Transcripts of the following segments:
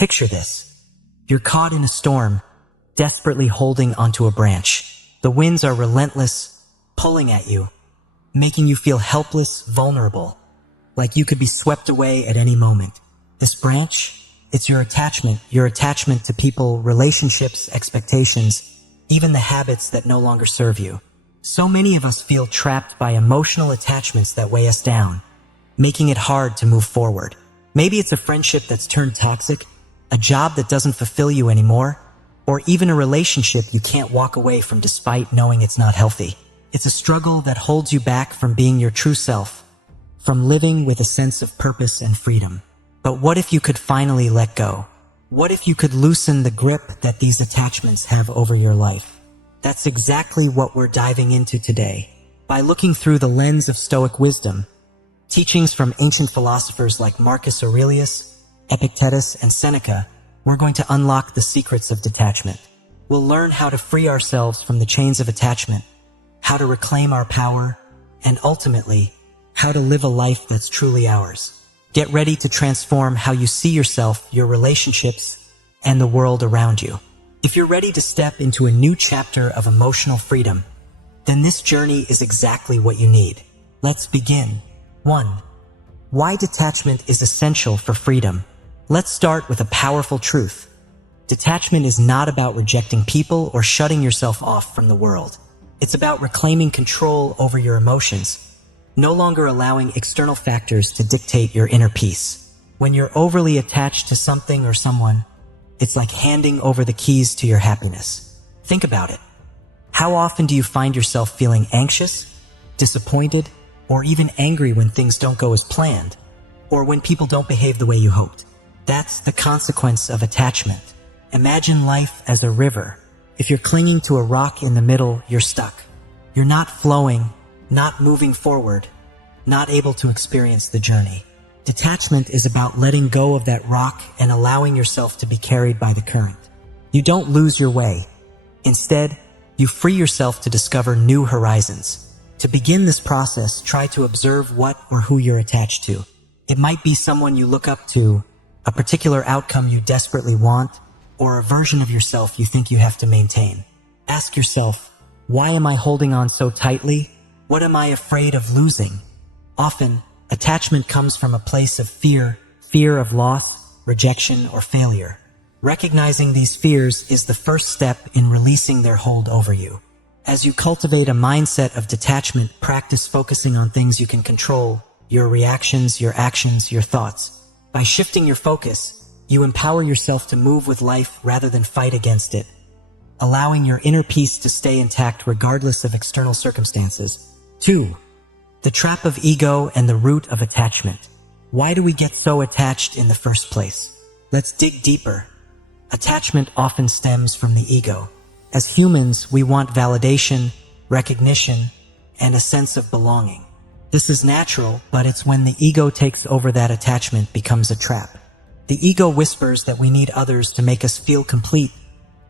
Picture this. You're caught in a storm, desperately holding onto a branch. The winds are relentless, pulling at you, making you feel helpless, vulnerable, like you could be swept away at any moment. This branch, it's your attachment to people, relationships, expectations, even the habits that no longer serve you. So many of us feel trapped by emotional attachments that weigh us down, making it hard to move forward. Maybe it's a friendship that's turned toxic, a job that doesn't fulfill you anymore, or even a relationship you can't walk away from despite knowing it's not healthy. It's a struggle that holds you back from being your true self, from living with a sense of purpose and freedom. But what if you could finally let go? What if you could loosen the grip that these attachments have over your life? That's exactly what we're diving into today. By looking through the lens of Stoic wisdom, teachings from ancient philosophers like Marcus Aurelius, Epictetus, and Seneca, we're going to unlock the secrets of detachment. We'll learn how to free ourselves from the chains of attachment, how to reclaim our power, and ultimately, how to live a life that's truly ours. Get ready to transform how you see yourself, your relationships, and the world around you. If you're ready to step into a new chapter of emotional freedom, then this journey is exactly what you need. Let's begin. 1. Why detachment is essential for freedom. Let's start with a powerful truth. Detachment is not about rejecting people or shutting yourself off from the world. It's about reclaiming control over your emotions, no longer allowing external factors to dictate your inner peace. When you're overly attached to something or someone, it's like handing over the keys to your happiness. Think about it. How often do you find yourself feeling anxious, disappointed, or even angry when things don't go as planned, or when people don't behave the way you hoped? That's the consequence of attachment. Imagine life as a river. If you're clinging to a rock in the middle, you're stuck. You're not flowing, not moving forward, not able to experience the journey. Detachment is about letting go of that rock and allowing yourself to be carried by the current. You don't lose your way. Instead, you free yourself to discover new horizons. To begin this process, try to observe what or who you're attached to. It might be someone you look up to, a particular outcome you desperately want, or a version of yourself you think you have to maintain. Ask yourself, why am I holding on so tightly? What am I afraid of losing? Often, attachment comes from a place of fear of loss, rejection, or failure. Recognizing these fears is the first step in releasing their hold over you. As you cultivate a mindset of detachment, practice focusing on things you can control, your reactions, your actions, your thoughts. By shifting your focus, you empower yourself to move with life rather than fight against it, allowing your inner peace to stay intact regardless of external circumstances. 2. The trap of ego and the root of attachment. Why do we get so attached in the first place? Let's dig deeper. Attachment often stems from the ego. As humans, we want validation, recognition, and a sense of belonging. This is natural, but it's when the ego takes over that attachment becomes a trap. The ego whispers that we need others to make us feel complete,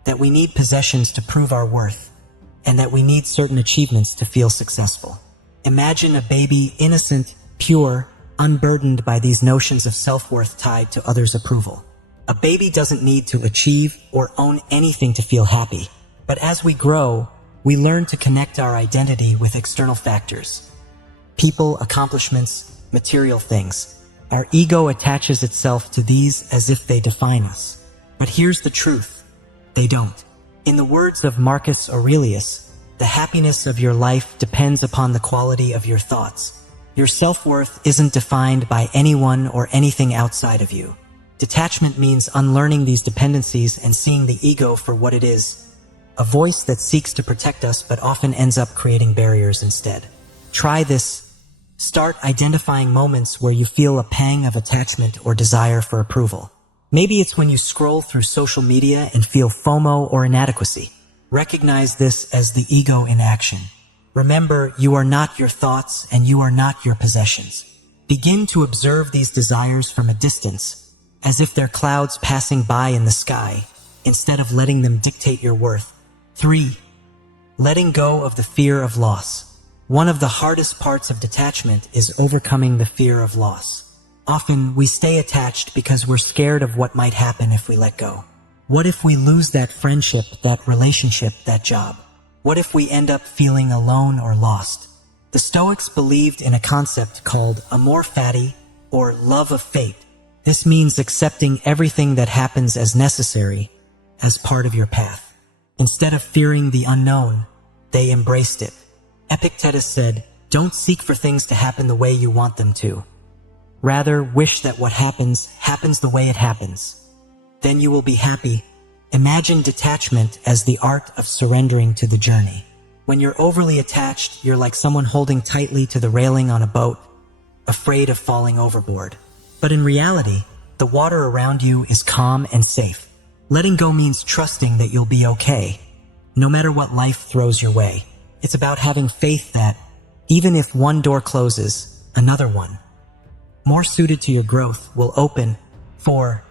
that we need possessions to prove our worth, and that we need certain achievements to feel successful. Imagine a baby, innocent, pure, unburdened by these notions of self-worth tied to others' approval. A baby doesn't need to achieve or own anything to feel happy. But as we grow, we learn to connect our identity with external factors. People, accomplishments, material things. Our ego attaches itself to these as if they define us. But here's the truth. They don't. In the words of Marcus Aurelius, the happiness of your life depends upon the quality of your thoughts. Your self-worth isn't defined by anyone or anything outside of you. Detachment means unlearning these dependencies and seeing the ego for what it is, a voice that seeks to protect us but often ends up creating barriers instead. Try this. Start identifying moments where you feel a pang of attachment or desire for approval. Maybe it's when you scroll through social media and feel FOMO or inadequacy. Recognize this as the ego in action. Remember, you are not your thoughts and you are not your possessions. Begin to observe these desires from a distance, as if they're clouds passing by in the sky, instead of letting them dictate your worth. 3. Letting go of the fear of loss. One of the hardest parts of detachment is overcoming the fear of loss. Often, we stay attached because we're scared of what might happen if we let go. What if we lose that friendship, that relationship, that job? What if we end up feeling alone or lost? The Stoics believed in a concept called amor fati, or love of fate. This means accepting everything that happens as necessary, as part of your path. Instead of fearing the unknown, they embraced it. Epictetus said, "Don't seek for things to happen the way you want them to. Rather, wish that what happens the way it happens. Then you will be happy." Imagine detachment as the art of surrendering to the journey. When you're overly attached, you're like someone holding tightly to the railing on a boat, afraid of falling overboard. But in reality, the water around you is calm and safe. Letting go means trusting that you'll be okay, no matter what life throws your way. It's about having faith that, even if one door closes, another one, more suited to your growth, will open. 4.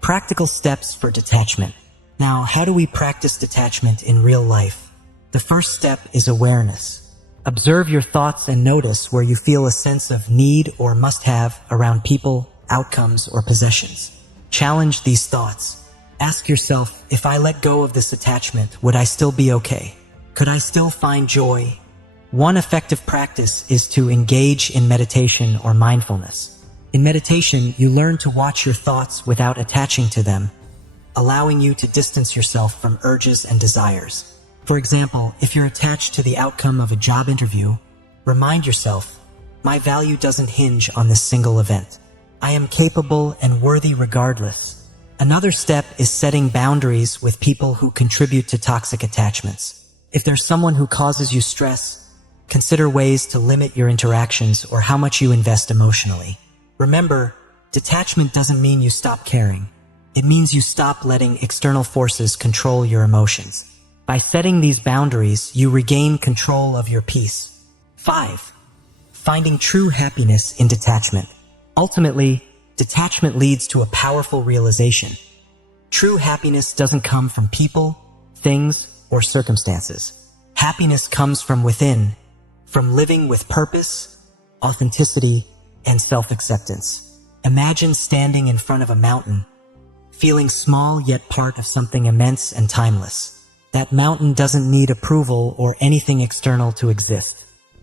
Practical steps for detachment. Now, how do we practice detachment in real life? The first step is awareness. Observe your thoughts and notice where you feel a sense of need or must-have around people, outcomes, or possessions. Challenge these thoughts. Ask yourself, if I let go of this attachment, would I still be okay? Could I still find joy? One effective practice is to engage in meditation or mindfulness. In meditation, you learn to watch your thoughts without attaching to them, allowing you to distance yourself from urges and desires. For example, if you're attached to the outcome of a job interview, remind yourself, my value doesn't hinge on this single event. I am capable and worthy regardless. Another step is setting boundaries with people who contribute to toxic attachments. If there's someone who causes you stress, consider ways to limit your interactions or how much you invest emotionally. Remember, detachment doesn't mean you stop caring. It means you stop letting external forces control your emotions. By setting these boundaries, you regain control of your peace. 5. Finding true happiness in detachment. Ultimately, detachment leads to a powerful realization. True happiness doesn't come from people, things, or circumstances. Happiness comes from within, from living with purpose, authenticity, and self-acceptance. Imagine standing in front of a mountain, feeling small yet part of something immense and timeless. That mountain doesn't need approval or anything external to exist.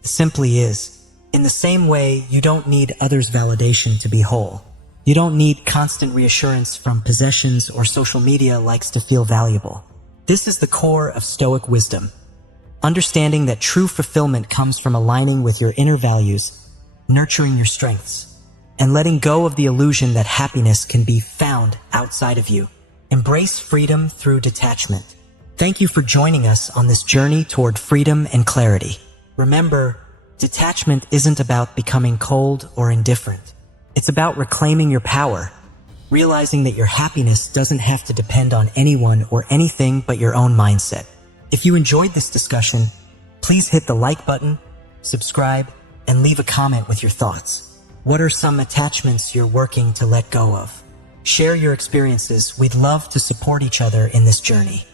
It simply is. In the same way, you don't need others' validation to be whole. You don't need constant reassurance from possessions or social media likes to feel valuable. This is the core of Stoic wisdom. Understanding that true fulfillment comes from aligning with your inner values, nurturing your strengths, and letting go of the illusion that happiness can be found outside of you. Embrace freedom through detachment. Thank you for joining us on this journey toward freedom and clarity. Remember, detachment isn't about becoming cold or indifferent. It's about reclaiming your power, realizing that your happiness doesn't have to depend on anyone or anything but your own mindset. If you enjoyed this discussion, please hit the like button, subscribe, and leave a comment with your thoughts. What are some attachments you're working to let go of? Share your experiences. We'd love to support each other in this journey.